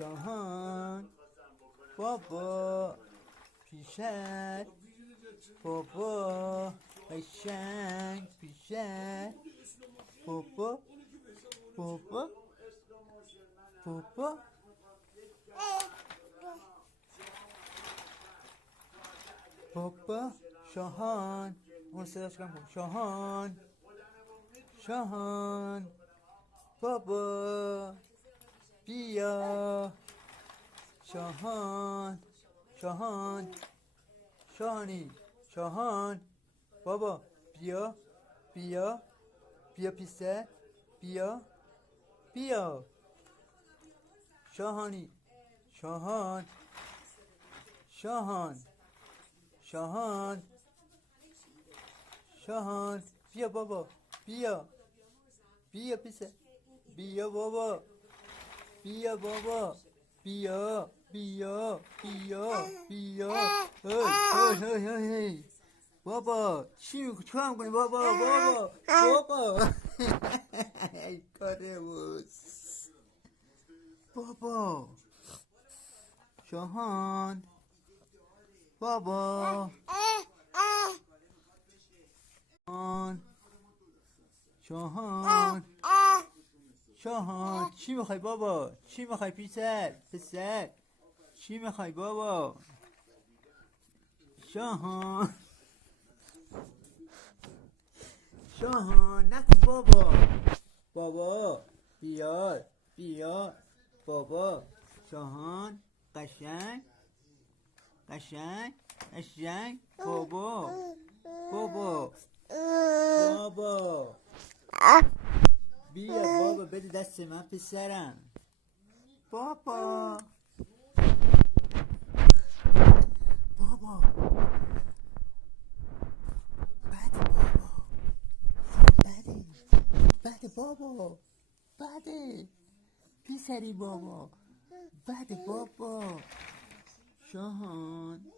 شاهان بابا پیشت بابا قشنگ پیشت بابا بابا بابا بابا شاهان اون صداش کن شاهان شاهان بابا بیا شاهان شاهان شاهانی شاهان بابا بیا بیا بیا پیسه بیا بیا شاهانی شاهان شاهان شاهان شاهان بیا بابا بیا بیا پیسه بیا بابا بیا بابا بیا بیا بیا بیا هی هی هی بابا چی کار میکنی بابا بابا بابا ای کارموس بابا شاهان بابا شاهان شاهان چی میخوای بابا چی میخوای پسر چی میخوای بابا شاهان شاهان نکن بابا بابا بیار بیار بابا شاهان قشنگ قشنگ قشنگ بابا بابا بابا بیا بابا بده دست من پسرم بابا بابا بده بابا بده پیسری بابا بده بابا شاهان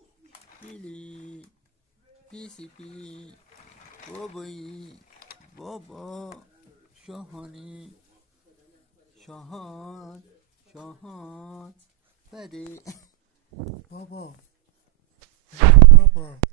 بیلی پیسی پی بابایی بابا شاهانی شاهان شاهان بده بابا بابا